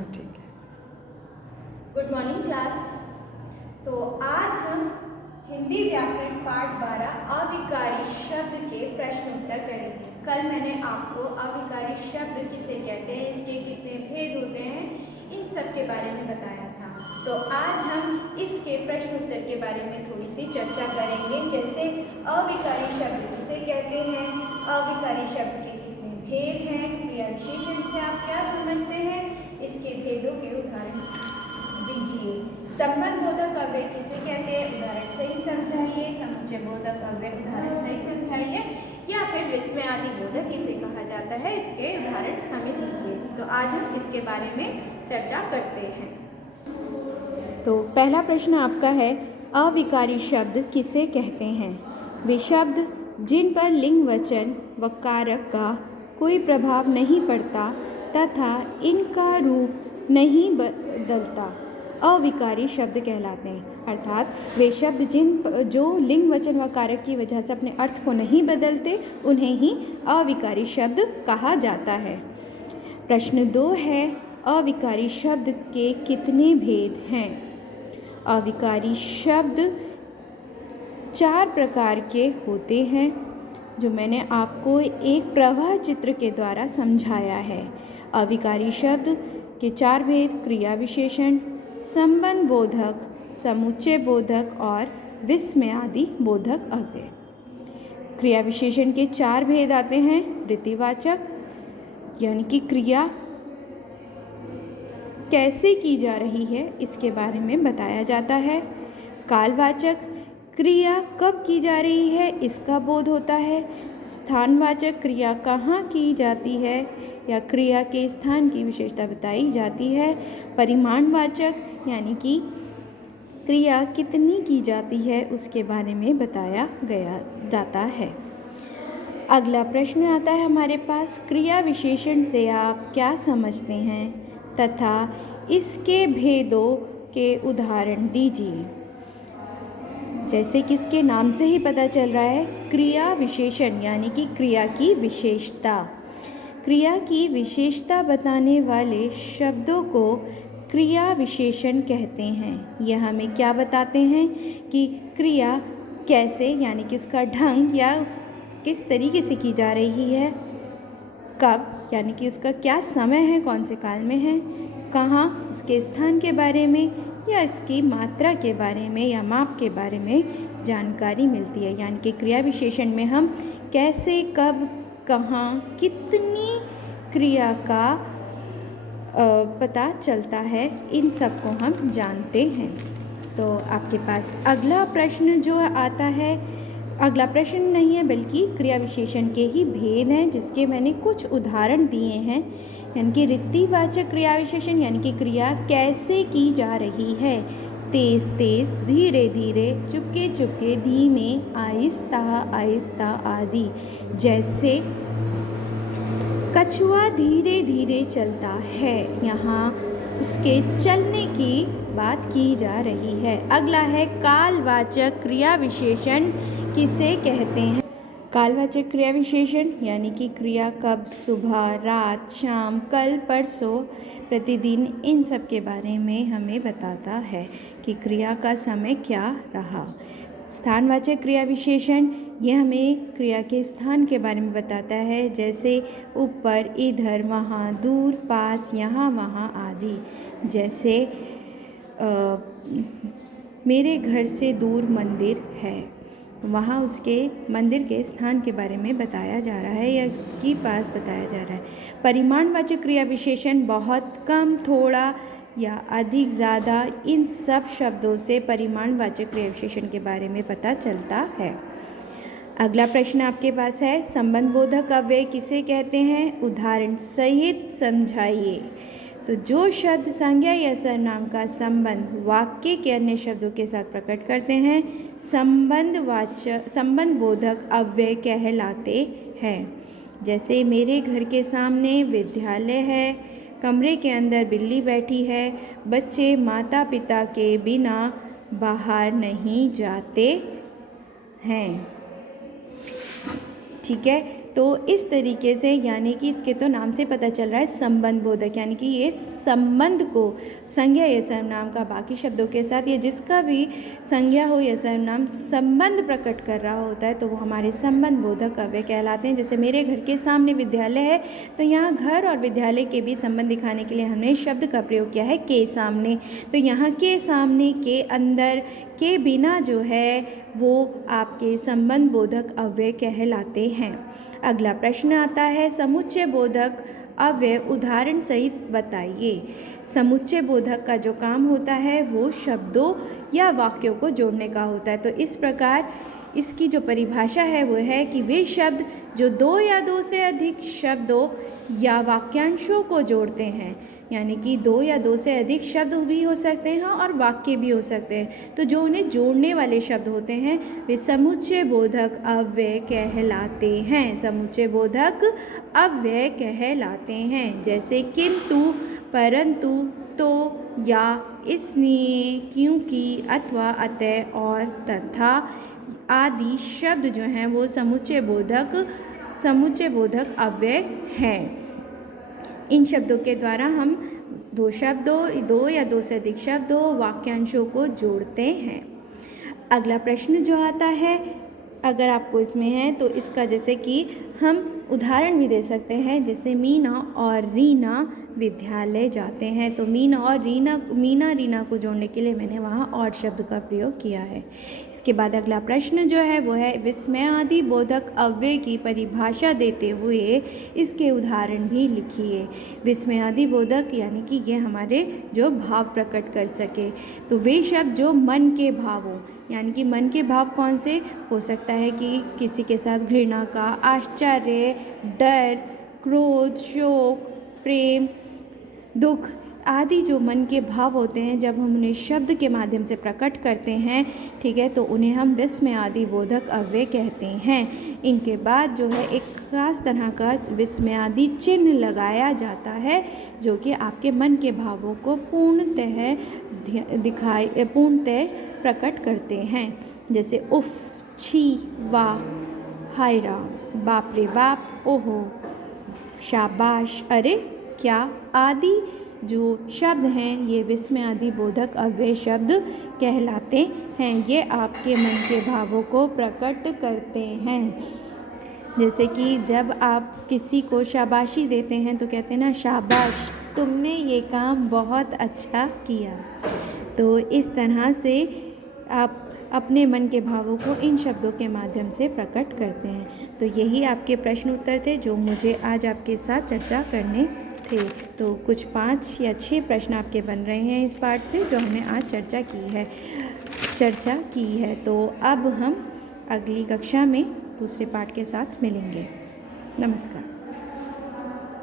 हाँ ठीक है। Good morning class. तो आज हम हिंदी व्याकरण पाठ 12 अविकारी शब्द के प्रश्न उत्तर करेंगे। कल मैंने आपको अविकारी शब्द किसे कहते हैं, इसके कितने भेद होते हैं, इन सब के बारे में बताया था। तो आज हम इसके प्रश्न उत्तर के बारे में थोड़ी सी चर्चा करेंगे। जैसे अविकारी शब्द किसे कहते हैं, अविकारी शब्द के कितने भेद हैं, क्रिया विशेषण से आप क्या समझते हैं, इसके भेदों के उदाहरण दीजिए। संबंध बोधक अव्यय किसे कहते हैं, उदाहरण सही समझाइए। समुच्चय बोधक अव्यय उदाहरण सही समझाइए। या फिर विस्मय आदि बोधक किसे कहा जाता है, इसके उदाहरण हमें दीजिए। तो आज हम इसके बारे में चर्चा करते हैं। तो पहला प्रश्न आपका है, अविकारी शब्द किसे कहते हैं। वे शब्द जिन पर लिंग वचन व कारक का कोई प्रभाव नहीं पड़ता तथा इनका रूप नहीं बदलता अविकारी शब्द कहलाते हैं। अर्थात वे शब्द जो लिंग वचन व कारक की वजह से अपने अर्थ को नहीं बदलते, उन्हें ही अविकारी शब्द कहा जाता है। प्रश्न 2 है, अविकारी शब्द के कितने भेद हैं। अविकारी शब्द 4 प्रकार के होते हैं, जो मैंने आपको एक प्रवाह चित्र के द्वारा समझाया है। अविकारी शब्द के 4 भेद क्रिया विशेषण, संबंध बोधक, समुच्चय बोधक और विस्मय आदि बोधक अव्यय। क्रिया विशेषण के 4 भेद आते हैं। रीतिवाचक यानी कि क्रिया कैसे की जा रही है, इसके बारे में बताया जाता है। कालवाचक क्रिया कब की जा रही है, इसका बोध होता है। स्थानवाचक क्रिया कहाँ की जाती है या क्रिया के स्थान की विशेषता बताई जाती है। परिमाणवाचक यानी कि क्रिया कितनी की जाती है, उसके बारे में बताया जाता है। अगला प्रश्न आता है हमारे पास, क्रिया विशेषण से आप क्या समझते हैं तथा इसके भेदों के उदाहरण दीजिए। जैसे कि इसके नाम से ही पता चल रहा है, क्रिया विशेषण यानी कि क्रिया की विशेषता। क्रिया की विशेषता बताने वाले शब्दों को क्रिया विशेषण कहते हैं। यह हमें क्या बताते हैं कि क्रिया कैसे यानी कि उसका ढंग या किस तरीके से की जा रही है, कब यानी कि उसका क्या समय है, कौन से काल में है, कहाँ, उसके स्थान के बारे में या इसकी मात्रा के बारे में या माप के बारे में जानकारी मिलती है। यानी कि क्रिया विशेषण में हम कैसे, कब, कहाँ, कितनी क्रिया का पता चलता है, इन सब को हम जानते हैं। तो आपके पास अगला प्रश्न जो आता है, अगला प्रश्न नहीं है बल्कि क्रिया विशेषण के ही भेद हैं, जिसके मैंने कुछ उदाहरण दिए हैं। यानी कि रीतिवाचक क्रिया विशेषण यानी कि क्रिया कैसे की जा रही है, तेज तेज, धीरे धीरे, चुपके चुपके, धीमे, आहिस्ता आहिस्ता आदि। जैसे कछुआ धीरे धीरे चलता है, यहाँ उसके चलने की बात की जा रही है। अगला है, कालवाचक क्रिया विशेषण किसे कहते हैं। कालवाचक क्रिया विशेषण यानी कि क्रिया कब, सुबह, रात, शाम, कल, परसों, प्रतिदिन, इन सब के बारे में हमें बताता है कि क्रिया का समय क्या रहा। स्थानवाचक क्रिया विशेषण यह हमें क्रिया के स्थान के बारे में बताता है, जैसे ऊपर, इधर, वहाँ, दूर, पास, यहाँ, वहाँ आदि। जैसे मेरे घर से दूर मंदिर है, वहाँ उसके मंदिर के स्थान के बारे में बताया जा रहा है या उसके पास बताया जा रहा है। परिमाणवाचक क्रिया विशेषण बहुत कम, थोड़ा या अधिक, ज़्यादा, इन सब शब्दों से परिमाणवाचक क्रिया विशेषण के बारे में पता चलता है। अगला प्रश्न आपके पास है, संबंध बोधक अव्यय किसे कहते हैं, उदाहरण सहित समझाइए। तो जो शब्द संज्ञा या सर्वनाम का संबंध वाक्य के अन्य शब्दों के साथ प्रकट करते हैं, संबंध बोधक अव्यय कहलाते हैं। जैसे मेरे घर के सामने विद्यालय है, कमरे के अंदर बिल्ली बैठी है, बच्चे माता पिता के बिना बाहर नहीं जाते हैं। ठीक है, तो इस तरीके से, यानी कि इसके तो नाम से पता चल रहा है संबंध बोधक, यानी कि ये संबंध को, संज्ञा या सर्वनाम का बाकी शब्दों के साथ, या जिसका भी संज्ञा हो या सर्वनाम संबंध प्रकट कर रहा होता है तो वो हमारे संबंध बोधक अव्यय कहलाते हैं। जैसे मेरे घर के सामने विद्यालय है, तो यहाँ घर और विद्यालय के बीच संबंध दिखाने के लिए हमने शब्द का प्रयोग किया है के सामने। तो यहाँ के सामने, के अंदर, के बिना जो है वो आपके संबंध बोधक अव्यय कहलाते हैं। अगला प्रश्न आता है, समुच्चय बोधक अव्यय उदाहरण सहित बताइए। समुच्चय बोधक का जो काम होता है वो शब्दों या वाक्यों को जोड़ने का होता है। तो इस प्रकार इसकी जो परिभाषा है वो है कि वे शब्द जो दो या दो से अधिक शब्दों या वाक्यांशों को जोड़ते हैं, यानी कि दो या दो से अधिक शब्द भी हो सकते हैं और वाक्य भी हो सकते हैं, तो जो उन्हें जोड़ने वाले शब्द होते हैं वे समुच्चय बोधक अव्यय कहलाते हैं। समुच्चय बोधक अव्यय कहलाते हैं। जैसे किंतु, परंतु, तो, या, इसलिए, क्योंकि, अथवा, अतः और तथा आदि शब्द जो हैं वो समुच्चय बोधक अव्यय हैं। इन शब्दों के द्वारा हम दो या दो से अधिक शब्दों, वाक्यांशों को जोड़ते हैं। अगला प्रश्न जो आता है, अगर आपको इसमें है तो इसका जैसे कि हम उदाहरण भी दे सकते हैं। जैसे मीना और रीना विद्यालय जाते हैं, तो मीना रीना को जोड़ने के लिए मैंने वहाँ और शब्द का प्रयोग किया है। इसके बाद अगला प्रश्न जो है वो है, विस्मयादि बोधक अव्यय की परिभाषा देते हुए इसके उदाहरण भी लिखिए। विस्मयादि बोधक यानी कि ये हमारे जो भाव प्रकट कर सके, तो वे शब्द जो मन के भाव हों, यानी कि मन के भाव कौन से हो सकता है कि किसी के साथ घृणा का, आश्चर्य, डर, क्रोध, शोक, प्रेम, दुख आदि जो मन के भाव होते हैं, जब हम उन्हें शब्द के माध्यम से प्रकट करते हैं, ठीक है, तो उन्हें हम विस्मयादि बोधक अव्यय कहते हैं। इनके बाद जो है एक खास तरह का विस्मयादि चिन्ह लगाया जाता है जो कि आपके मन के भावों को पूर्णतः प्रकट करते हैं। जैसे उफ, छी, वाह, हाय राम, बाप रे बाप, ओहो, शाबाश, अरे क्या आदि जो शब्द हैं ये विस्मयादि बोधक अव्यय शब्द कहलाते हैं। ये आपके मन के भावों को प्रकट करते हैं। जैसे कि जब आप किसी को शाबाशी देते हैं तो कहते हैं ना, शाबाश, तुमने ये काम बहुत अच्छा किया। तो इस तरह से आप अपने मन के भावों को इन शब्दों के माध्यम से प्रकट करते हैं। तो यही आपके प्रश्न उत्तर थे जो मुझे आज आपके साथ चर्चा करने थे। तो कुछ 5 या 6 प्रश्न आपके बन रहे हैं इस पाठ से जो हमने आज चर्चा की है। तो अब हम अगली कक्षा में दूसरे पाठ के साथ मिलेंगे। नमस्कार।